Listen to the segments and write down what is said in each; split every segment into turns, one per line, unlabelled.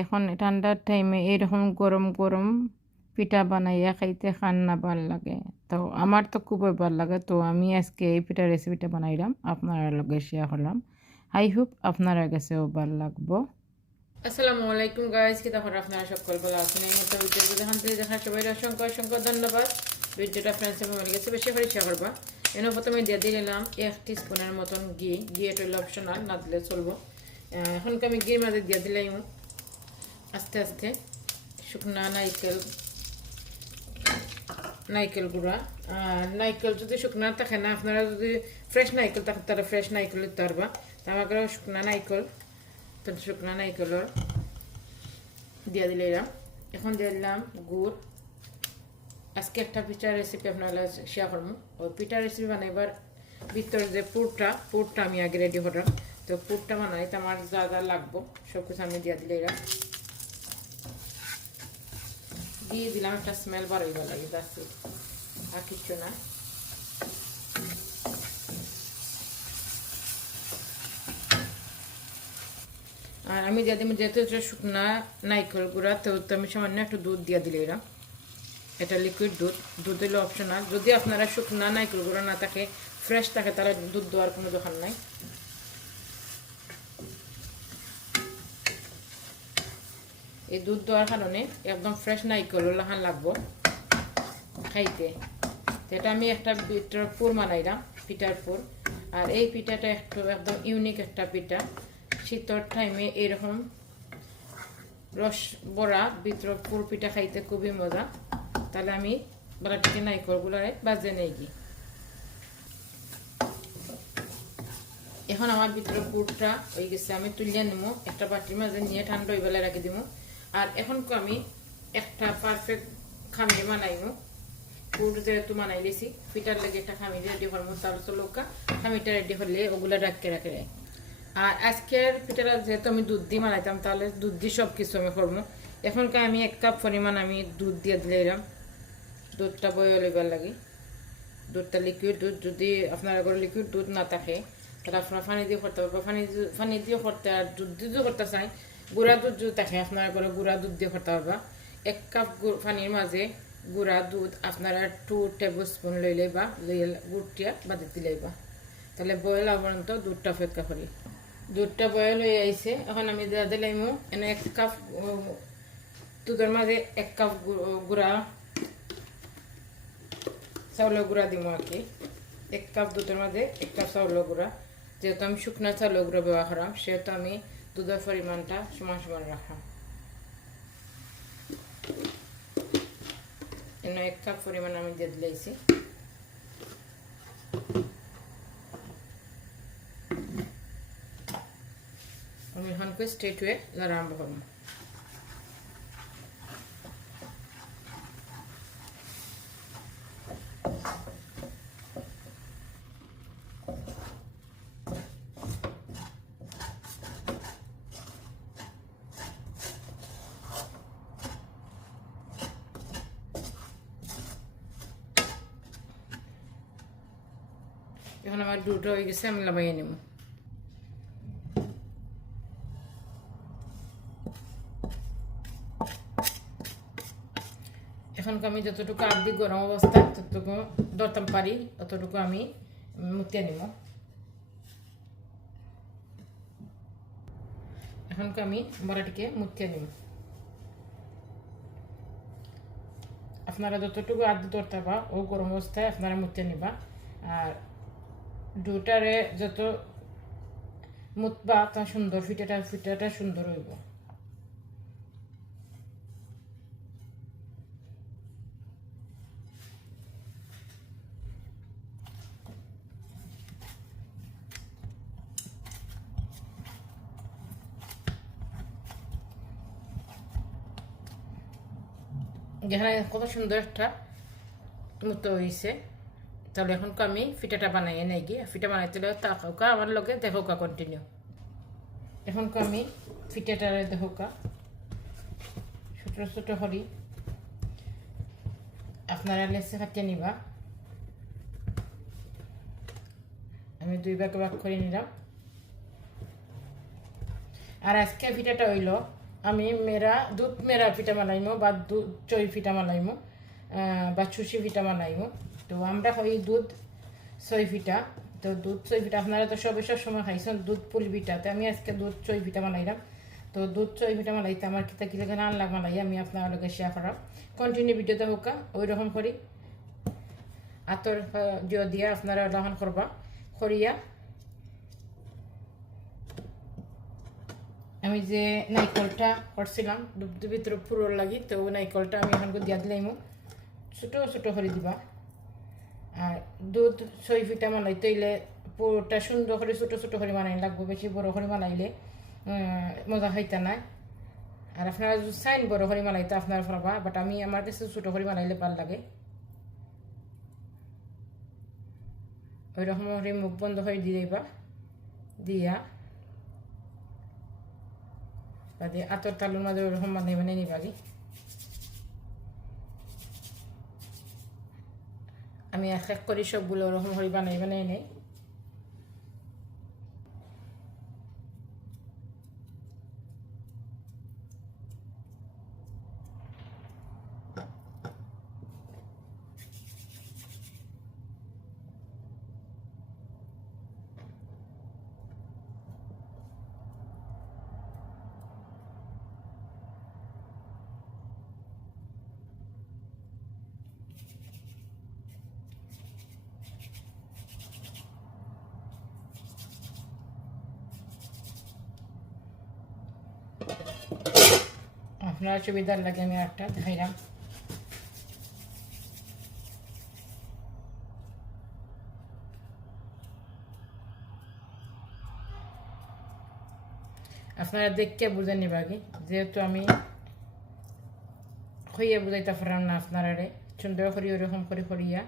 এখন ঠান্ডার টাইমে এরকম গরম গরম পিঠা বানাইয়া খাইতে খান না ভালো লাগে। তো আমার তো খুবই ভালো লাগে। তো আমি আজকে এই পিঠা রেসিপিটা বানাইলাম। আপনারা লগে শেয়ার করলাম। আই হোপ আপনারা কাছেও ভালো লাগবো। আসসালামু আলাইকুম গাইজ কি তখন আপনারা সকল ভালো আছেন? এই মতো ভিডিও যদি এখান থেকে দেখা সবাই অসংখ্য অসংখ্য ধন্যবাদ। ভিডিওটা ফ্রেন্ডসের মোবাইল গেছে বেশি করে শেয়ার করবা। এনে প্রথমে দিয়ে দিয়ে নিলাম এক স্পুনের মতন ঘি। ঘি এটা হলো অপশনাল না দিলে চলবো। এখনকে আমি ঘির মাঝে দিয়ে দিলাম। আস্তে আস্তে শুকনা নাইকেল নাইকেল গুঁড়া। আর নাইকেল যদি শুকনা থাকে না, আপনারা যদি ফ্রেশ নাইকেল থাকে, তাহলে ফ্রেশ নাইকেল দিতে পারবা। আমাকে শুকনা নাইকেল তো শুকনা নাইকেলের দিয়ে দিলে এরা এখন দিয়ে দিলাম গুড়। আজকে একটা পিঠার রেসিপি আপনারা শেয়ার করব। ওই পিঠার রেসিপি বানাইবার ভিতরে যে পুরটা পুরটা আমি আগে রেডি করলাম তো পুরটা বানাই তো আমার যা যা লাগবো সব কিছু আমি দিয়ে দিলে এরা দিয়ে দিলাম একটা স্মেল বাড়াইবার লাগে that's it। আর কিছু না আর আমি দিয়ে দিলাম যেহেতু শুকনা নাইকেল গুঁড়া তো আমি সামান্য একটু দুধ দিয়ে দিলে এরা এটা লিকুইড দুধ দুধ হলো অপশনাল যদি আপনারা শুকনা নাইকেল গুঁড়া না থাকে ফ্রেশ থাকে তাহলে দুধ দেওয়ার কোনো দোকান নাই এই দুধ দেওয়ার কারণে একদম ফ্রেশ নাইকেল লাহান লাগবো। খাইতে। এটা আমি একটা পিঠার পুর বানাইলাম, পিঠার পুর। আর এই পিঠাটা একটু একদম ইউনিক একটা পিঠা। শীতর টাইমে এরকম রস বড়া ভিতর পুর পিঠা খাইতে খুবই মজা। তাহলে আমি বালাটিকে নাইকলগুলো বাজে নেই কি। এখন আমার ভিতরে পুরটা হয়ে গেছে, আমি তুলিয়ে নিবো একটা বাটির মাঝে নিয়ে ঠান্ডা হয়ে বেলা রাখি দিব আর এখন আমি একটা পারফেক্ট খামির বানাইবো পুর যেহেতু বানাই দিয়েছি পিঠার লেগে একটা খামির রেডি করব তারপর লোকা। খামিরটা রেডি হলে ওগুলো ডাককে রাখে আর আজকের পিঠাটা যেহেতু আমি দুধ দিয়ে বানাইতাম, তাহলে দুধ দিয়ে সব কিছু আমি করব এখনকার আমি এক কাপ পরিমাণ আমি দুধ দিয়ে দিলে এরম দুধটা বয়ে লইবার লাগে। দুধটা লিকুইড দুধ, যদি আপনার ঘরে লিকুইড দুধ না থাকে, তাহলে আপনার পানি দিয়ে করতে পারব পানি পানি দিয়ে করতে আর দুধ দিয়ে করতে চাই গুঁড়া দুধ যদি থাকে আপনার ঘরে গুঁড়া দুধ দিয়ে করতে পারবা এক কাপ পানির মাঝে গুঁড়া দুধ আপনারা টু টেবিল স্পুন লইলে বা লইলে গুড়টিয়া বাদে দিলেই বা তাহলে বয়েল পর্যন্ত দুধটা অপেক্ষা করি। দুধটা বয়েল হয়ে আইছে এখন আমি দিয়ে দিলাম এনে এক কাপ দুধের মাঝে এক কাপ গুঁড়া চাউলের গুঁড়া দিব আর কি এক কাপ দুধের মাঝে এক কাপ চাউলের গুঁড়া। যেহেতু আমি শুকনা চাউলের গুঁড়া ব্যবহার করাম সেহেতু আমি দুধের পরিমাণটা সমান সমান রাখা। এন এক কাপ পরিমাণ আমি দিয়ে দিলেছি আমি এখন স্ট্রেট হয়ে আরম্ভ করব। এখন আমার দুটো হয়ে গেছে, আমি লাগাইয়ে নেব। এখন আমি যতটুকু আর্ধেক গরম অবস্থা, ততটুকু ধরতাম পারি ততটুকু আমি মুতিয়ে নিব। এখন আমি বড়াটিকে মুতিয়ে নিব। আপনারা যতটুকু আর্ধ ধরতে পারবা, ও গরম অবস্থায় আপনারা মুতিয়ে নিবা। আর দুটারে যত মুতবা, তা সুন্দর, ফিটাটা ফিটাটা সুন্দর হইব। যেখানে কত সুন্দর একটা মতো হয়েছে তাহলে এখন আমি ফিটাটা বানাই নাই গিয়ে ফিটা বানাইতে তাকা আমার লগে দেখোকা কন্টিনিউ এখন আমি ফিটাটা দেখোকা ছোট ছোট হরি, আপনারা লেসে কাটিয়ে নিবা। আমি দুই ভাগ ভাগ করে নিলাম। আর আজকে ফিটাটা হইল, আমি মেরা, দুধ মেরা পিঠা বানাইমো বা দুধ চই পিঠা বানাইমো বা চুষি পিঠা বানাইমো। তো আমরা খাই দুধ পিঠা তো দুধ পিঠা আপনারা তো সবে সব সময় খাইছেন দুধ পুলি পিঠা তো আমি আজকে দুধ পিঠা বানাইলাম। তো দুধ পিঠা বানাইতে আমার কিতা কিলে কেন আনলাগ বানাই, আমি আপনার লগে শেয়ার করাম। কন্টিনিউ ভিডিওতে হোকা ওই রকম করি। আতর দিও দিয়া আপনারা দহন করবা, করিয়া। আমি যে নাইকলটা করছিলাম, দুধ ভিতরে পুরো লাগি, তো নাইকলটা আমি এখন দিয়া দিলাম ছোটো ছোটো করে দিবা। দুধ, ছয় ফিটা মালাই তৈলে পুরোটা সুন্দর করে ছোটো ছোটো করে বানাই লাগবো বেশি বড় করে বানাইলে মজা হইতা না আর আপনারা চাইন বড় করে বানাইতে আপনারা পারবা বাট আমি আমার কাছে ছোটো করে বানাইলে ভালো লাগে। ওই রকম করে মুখ বন্ধ করে দিয়ে দিবা, দিয়া। বাদে আতর তালুর মাঝে ওরকম বানাই বানাই নিবাগি। আমি এক এক করে সবগুলো ওরকম হরি বানাই বানাই নেই। আপনার সুবিধার লাগে, আমি একটা দেখাইলাম। আপনারা দেখতে বুঝে নিবাগি যেহেতু আমি হইয়া বুঝাইতে পারলাম না আপনারারে, সুন্দর করে ওইরকম করে করিয়া,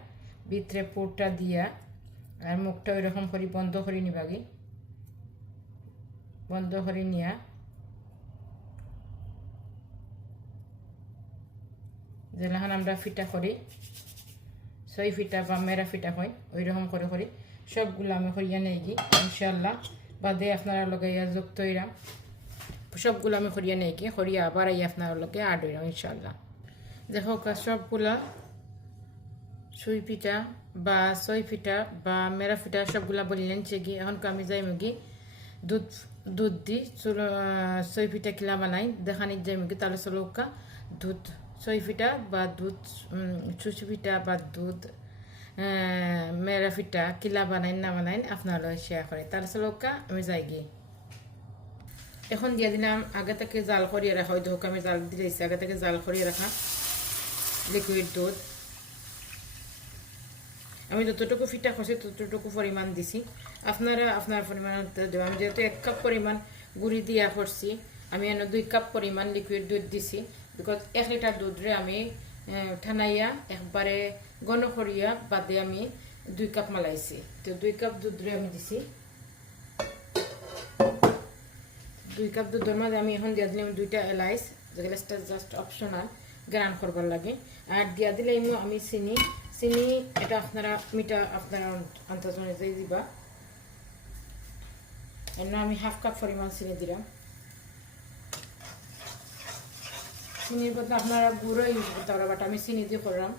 ভিতরে পুরটা দিয়া আর মুখটা ওইরকম করে বন্ধ করে নিবাগি বন্ধ করে নিয়া যেলাখান আমরা ফিটা করি, ছয় ফিটা বা মেরা ফিটা হয় ওই রকম করে করি সবগুলো আমি করিয়া নেই গি ইনশাল্লাহ বাদে আপনারা লগে ইয়া যুক্ত হইরাম। সবগুলো আমি করিয়া নেই গি করিয়া আবার এই আপনার লগে আড হইরাম ইনশাল্লাহ দেখো কা, সবগুলা সুই পিঠা বা ছয় ফিটা বা মেরা ফিটা সবগুলা বলি নেনছে গি এখন আমি যাই মুগি দুধ দুধ দি চুলো ছয় ফিটা কিলা বানাই দেখানি যাই মুগি তাহলে চলৌকা দুধ ছয় ফিটা বা দুধ চুচু পিঠা বা দুধ মেরা ফিটা কিলা বানাইন, না বানাইন আপনারা শেয়ার করে তার চলৌকা আমি যাই গিয়ে। এখন দিয়ে দিলাম, আগে থেকে জাল করিয়ে রাখা, ওই ধোক আমি জাল দিয়েছি আগে থেকে জাল করিয়ে রাখা লিকুইড দুধ। আমি যতটুকু ফিটা করছি ততটুকু পরিমাণ দিছি। আপনারা আপনার পরিমাণ আমি যেহেতু এক কাপ পরিমাণ গুড়ি দিয়া করছি আমি এনে দুই কাপ পরিমাণ লিকুইড দুধ দিছি। বিকজ এক লিটার দুধরে আমি ঠানাইয়া একবারে ঘন করিয়া বাদে আমি দুই কাপ মালাইছি। তো দুই কাপ দুধরে আমি দিছি। দুই কাপ দুধের মাঝে আমি এখন দিয়া দিলাম দুইটা এলাইচ, যেগুলো জাস্ট অপশনাল গ্রান করবার লাগে। আর দিয়া দিলে আমি চিনি চিনি এটা আপনারা, মিঠা আপনারা আন্দাজ অনুযায়ী দিবা। এর আমি হাফ কাপ পরিমাণ চিনি দিলাম। চিনির বদলে আপনারা গুঁড়ো ইউজ করতে পারো বাট আমি চিনি দিয়ে করলাম।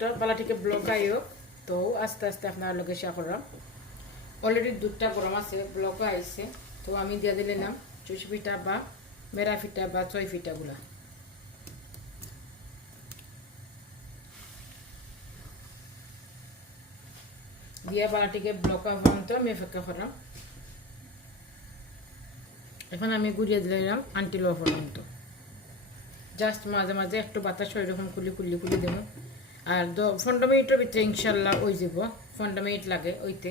তো বালাটিকে ব্লক আইও তো আস্তে আস্তে আপনার লগে শেয়ার করলাম। অলরেডি দুধটা গরম আছে ব্লকও আইছে, তো আমি দিয়ে দিলে নাম চুষি পিঠা বা মেরা ফিটা বা ছয় ফিটাগুলা। দিয়ে বালাটিকে ব্লক পর্যন্ত আমি অপেক্ষা করলাম। এখন আমি গুড়িয়ে দিলাম আন্টিল পর্যন্ত জাস্ট মাঝে মাঝে একটু বাতাস ওইরকম খুলি খুলি খুলি দেবো। আর পনেরো মিনিটের ভিতরে ইনশাল্লাহ ওই যাব পনেরো মিনিট লাগে ওইতে।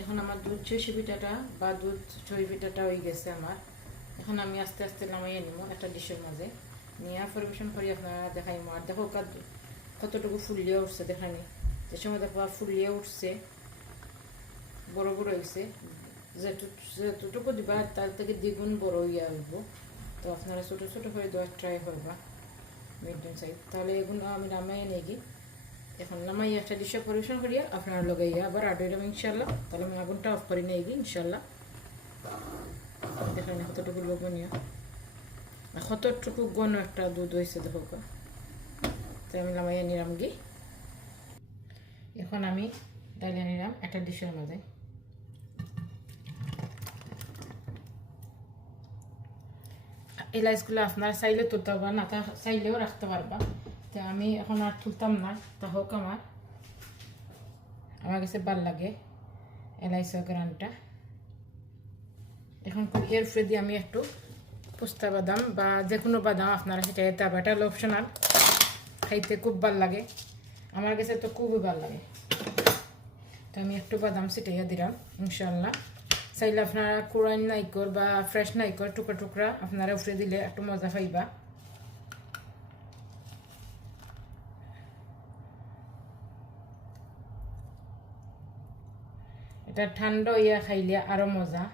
এখন আমার দুধ ছয়শো পিঠাটা বা দুধ ছয় পিঠাটা হয়ে গেছে আমার। এখন আমি আস্তে আস্তে নামাইয়ে নিব একটা ডিশের মাঝে। নিয়ে পরিবেশন করি আপনারা দেখাইমো। আর দেখো কতটুকু ফুলিয়ে উঠছে দেখানি। যে সময় দেখো ফুলিয়ে উঠছে, বড় বড় হয়েছে যেতটুকু দিবা তার থেকে দ্বিগুণ বড় ইয়া হইব। তো আপনারা ছোটো ছোটো করে দেওয়ার ট্রাই করবা। মিডিয়াম সাইজ তাহলে এগুলো আমি নামাই নিয়ে এখন নামাই একটা ডিশে পরিবেশন করিয়া আপনারা লগাইয়া আবার আডো এরকম ইনশাল্লাহ তাহলে আমি আগুনটা অফ করি গিয়ে ইনশাল্লাহ দেখেন কতটুকু লোভনীয়। কতটুকু গণ একটা দুধ হয়েছে দেখো। গো। তো আমি নামাইয়া নিলাম গি এখন আমি ডাইলে নিলাম একটা ডিশের মাঝে এলাইচগুলো আপনার চাইলে তুলতে পারবা, না চাইলেও রাখতে পারবা। তো আমি এখন আর তুলতাম না, তা হোক আমার। আমার কাছে ভালো লাগে এলাইচের গ্রানটা এখন এর উপরে দিয়ে আমি একটু পোস্তা বাদাম বা যে কোনো বাদাম আপনারা সেটা হবে এটা হলো অপশনাল খাইতে খুব ভালো লাগে। আমার কাছে তো খুবই ভালো লাগে। তো আমি একটু বাদাম ছিটাইয়া দিলাম ইনশাল্লাহ চাইলে আপনারা কোরআন নাইকর বা ফ্রেশ নাইকর টুকরা টুকরা আপনারা উফরে দিলে একটু মজা পাইবা। এটা ঠান্ডা ইয়া খাইলে আরও মজা।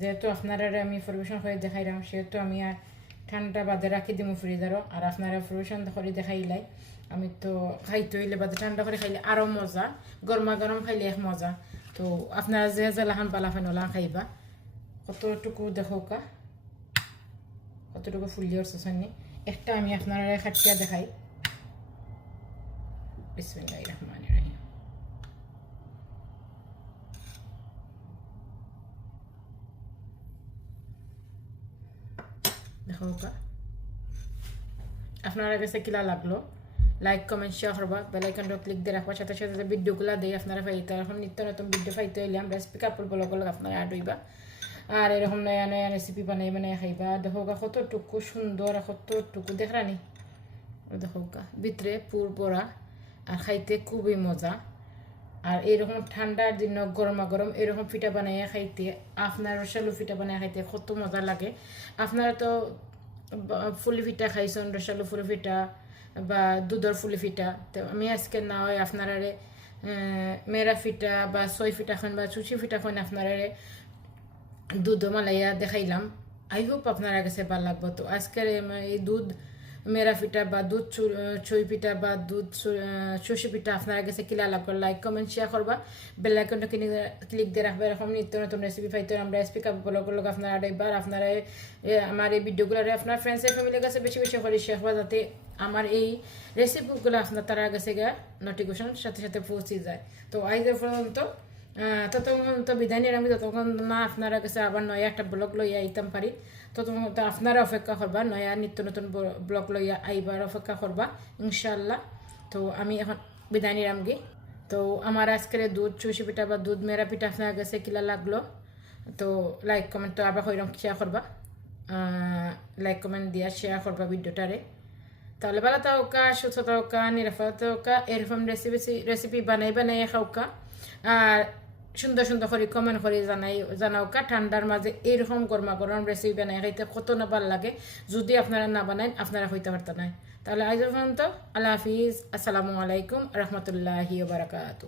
যেহেতু আপনারা আমি পরিবেশন করে দেখাইলাম, সেহেতু আমি আর ঠান্ডা বাদে রাখি দিমু ফ্রিজারও আর আপনারা পরিবেশন করে দেখাইলাই, আমি তো খাইতে হইলে বাদে ঠান্ডা করে খাইলে আরও মজা। গরমা গরম খাইলে এক মজা। তো আপনারা যে যে লাহান পালাফেন ওলান খাইবা, কতটুকু দেখো কা কতটুকু ফুলিয়ে উঠছে সামনে একটা আমি আপনারা খাটিয়া দেখাই। বিসমিল্লাহ রহমান রহিম দেখো কা আপনারা কাছে কিলা লাগল। লাইক কমেন্ট শেয়ার করবা বেলাইকনটা ক্লিক দিয়ে রাখবার সাথে সাথে ভিডিওগুলো দিয়ে আপনারা পাইতে এখন নিত্য নতুন ভিডিও পাইতে হইলে আমরা কাপড় বলক বলক আপনারা হইবা আর এরকম নয়া নয়া রেসিপি বানাই বানাই খাইবা। দেখো গা কতটুকু সুন্দর কতটুকু দেখরানি দেখো ভিতরে পুর পরা আর খাইতে খুবই মজা। আর এরকম ঠান্ডার দিন গরমা গরম, এরকম পিঠা বানাইয়া খাইতে আপনার রসালু পিঠা বানাই খাইতে কত মজা লাগে। আপনারা তো ফুলি পিঠা খাইছেন, রসালু ফুলি পিঠা বা দুধর ফুলি পিঠা। তো আমি আজকে না হয় আপনারারে মেরা পিঠা বা ছয় পিঠা খন বা চুচি পিঠা খন আপনারারে দুধ মালাইয়া দেখাইলাম। আই হোপ আপনারা কাছে ভালো লাগবো। তো আজকের এই দুধ মেরা পিঠা বা দুধ ছুই পিঠা বা দুধ চষি পিঠা আপনারা কাছে কিলা লাগবে লাইক কমেন্ট শেয়ার করবা। বেল আইকনটা ক্লিক দিয়ে রাখবে, এরকম নিত্য নতুন রেসিপি পাইতে আমরা রেসিপি কাপ বলো বলো আপনারা আরেকবার, আপনারা আমার এই ভিডিওগুলো আপনার ফ্রেন্ডসের ফ্যামিলির কাছে বেশি বেশি করে শেয়ার করবা যাতে আমার এই রেসিপিগুলো আপনার তারা কাছে গিয়ে নোটিফিকেশন সাথে সাথে পৌঁছে যায়। তো আজ এ পর্যন্ত ততক্ষণ তো বিদায় নিলাম ততক্ষণ না আপনারা কাছে আবার নয়া একটা ব্লগ লইয়া আইতাম পারি। ততক্ষণ তো আপনারা অপেক্ষা করবা, নয়া নিত্য নতুন ব্লগ লইয়া আইবার অপেক্ষা করবা ইনশাল্লাহ তো আমি এখন বিদায় নিলাম তো আমার আজকের দুধ চুষি পিঠা বা দুধ মেরা পিঠা আপনার কাছে কিলা লাগল, তো লাইক কমেন্ট তো আবার হইরম শেয়ার করবা। লাইক কমেন্ট দিয়া শেয়ার করবা ভিডিওটারে। তাহলে ভালো থাকা, সুস্থ থাকা, নিরাপদ থাকা, এরকম রেসিপি রেসিপি বানাই বানাই খাওকা আর সুন্দর সুন্দর করে কমেন্ট করে জানাই জানাওকা ঠান্ডার মাঝে এরকম গরমা গরম রেসিপি বানাই খাইতে কত না ভালো লাগে, যদি আপনারা না বানান আপনারা হইতে পারত না তাহলে আজ পর্যন্ত, আল্লাহ হাফিজ, আসসালামু আলাইকুম, রহমতুল্লাহি বারাকাতু